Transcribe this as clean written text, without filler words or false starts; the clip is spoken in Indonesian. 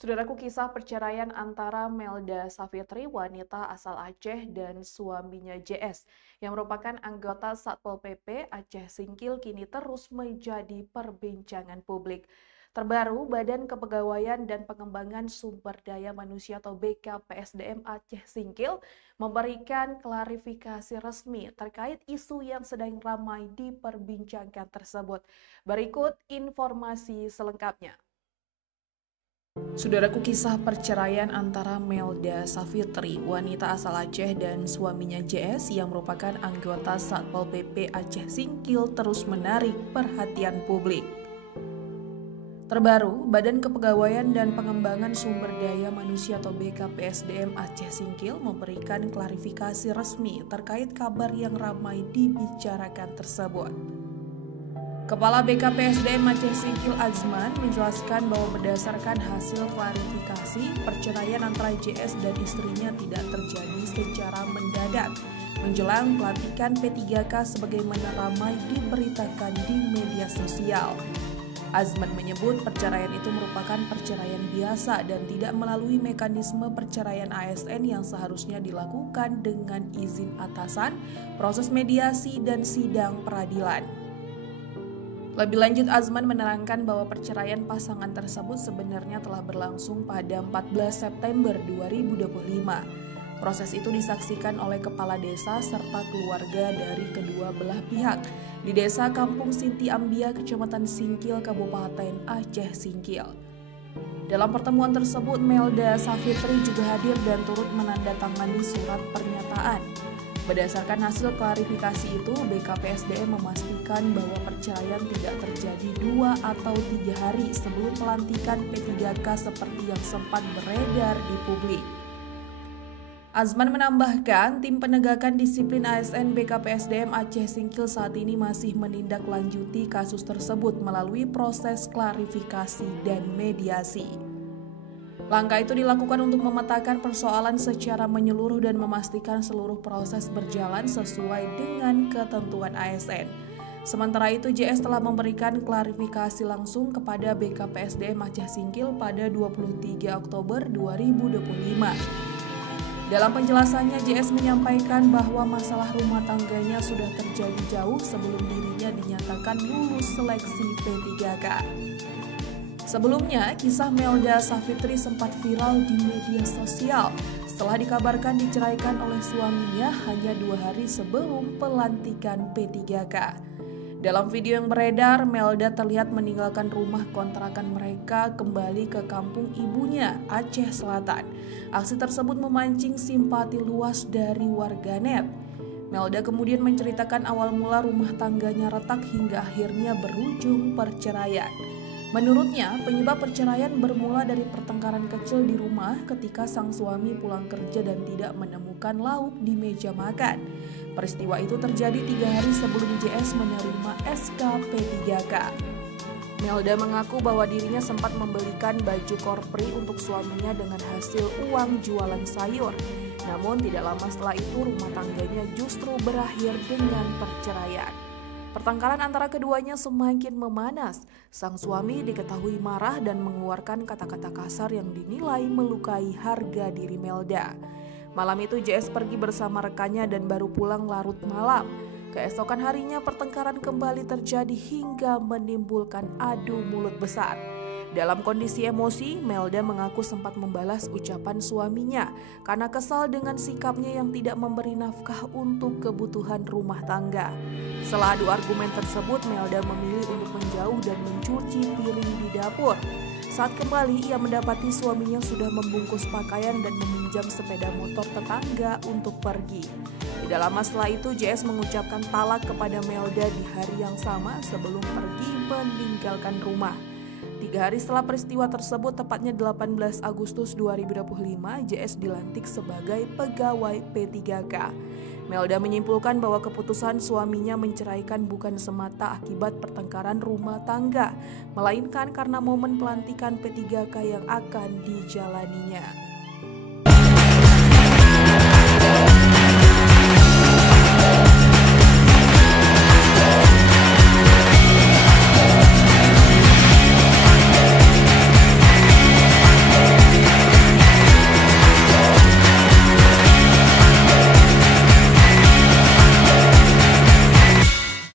Saudaraku, kisah perceraian antara Melda Savitri, wanita asal Aceh, dan suaminya JS, yang merupakan anggota Satpol PP Aceh Singkil, kini terus menjadi perbincangan publik. Terbaru, Badan Kepegawaian dan Pengembangan Sumber Daya Manusia atau BKPSDM Aceh Singkil memberikan klarifikasi resmi terkait isu yang sedang ramai diperbincangkan tersebut. Berikut informasi selengkapnya. Saudaraku, kisah perceraian antara Melda Savitri, wanita asal Aceh, dan suaminya JS yang merupakan anggota Satpol PP Aceh Singkil terus menarik perhatian publik. Terbaru, Badan Kepegawaian dan Pengembangan Sumber Daya Manusia atau BKPSDM Aceh Singkil memberikan klarifikasi resmi terkait kabar yang ramai dibicarakan tersebut. Kepala BKPSDM Aceh Singkil Azman menjelaskan bahwa berdasarkan hasil klarifikasi, perceraian antara JS dan istrinya tidak terjadi secara mendadak menjelang pelantikan P3K sebagaimana ramai diberitakan di media sosial. Azman menyebut perceraian itu merupakan perceraian biasa dan tidak melalui mekanisme perceraian ASN yang seharusnya dilakukan dengan izin atasan, proses mediasi, dan sidang peradilan. Lebih lanjut, Azman menerangkan bahwa perceraian pasangan tersebut sebenarnya telah berlangsung pada 14 September 2025. Proses itu disaksikan oleh kepala desa serta keluarga dari kedua belah pihak di desa Kampung Sinti Ambia, Kecamatan Singkil, Kabupaten Aceh Singkil. Dalam pertemuan tersebut, Melda Savitri juga hadir dan turut menandatangani surat pernyataan. Berdasarkan hasil klarifikasi itu, BKPSDM memastikan bahwa perceraian tidak terjadi 2 atau 3 hari sebelum pelantikan P3K seperti yang sempat beredar di publik. Azman menambahkan, tim penegakan disiplin ASN BKPSDM Aceh Singkil saat ini masih menindaklanjuti kasus tersebut melalui proses klarifikasi dan mediasi. Langkah itu dilakukan untuk memetakan persoalan secara menyeluruh dan memastikan seluruh proses berjalan sesuai dengan ketentuan ASN. Sementara itu, JS telah memberikan klarifikasi langsung kepada BKPSDM Aceh Singkil pada 23 Oktober 2025. Dalam penjelasannya, JS menyampaikan bahwa masalah rumah tangganya sudah terjadi jauh sebelum dirinya dinyatakan lulus seleksi P3K. Sebelumnya, kisah Melda Savitri sempat viral di media sosial setelah dikabarkan diceraikan oleh suaminya hanya 2 hari sebelum pelantikan P3K. Dalam video yang beredar, Melda terlihat meninggalkan rumah kontrakan mereka kembali ke kampung ibunya, Aceh Selatan. Aksi tersebut memancing simpati luas dari warganet. Melda kemudian menceritakan awal mula rumah tangganya retak hingga akhirnya berujung perceraian. Menurutnya, penyebab perceraian bermula dari pertengkaran kecil di rumah ketika sang suami pulang kerja dan tidak menemukan lauk di meja makan. Peristiwa itu terjadi 3 hari sebelum JS menerima SK P3K. Melda mengaku bahwa dirinya sempat membelikan baju korpri untuk suaminya dengan hasil uang jualan sayur. Namun tidak lama setelah itu rumah tangganya justru berakhir dengan perceraian. Pertengkaran antara keduanya semakin memanas. Sang suami diketahui marah dan mengeluarkan kata-kata kasar yang dinilai melukai harga diri Melda. Malam itu JS pergi bersama rekannya dan baru pulang larut malam. Keesokan harinya pertengkaran kembali terjadi hingga menimbulkan adu mulut besar. Dalam kondisi emosi, Melda mengaku sempat membalas ucapan suaminya karena kesal dengan sikapnya yang tidak memberi nafkah untuk kebutuhan rumah tangga. Setelah adu argumen tersebut, Melda memilih untuk menjauh dan mencuci piring di dapur. Saat kembali, ia mendapati suaminya sudah membungkus pakaian dan meminjam sepeda motor tetangga untuk pergi. Tidak lama setelah itu, JS mengucapkan talak kepada Melda di hari yang sama sebelum pergi meninggalkan rumah. 3 hari setelah peristiwa tersebut, tepatnya 18 Agustus 2025, JS dilantik sebagai pegawai P3K. Melda menyimpulkan bahwa keputusan suaminya menceraikan bukan semata akibat pertengkaran rumah tangga, melainkan karena momen pelantikan P3K yang akan dijalaninya.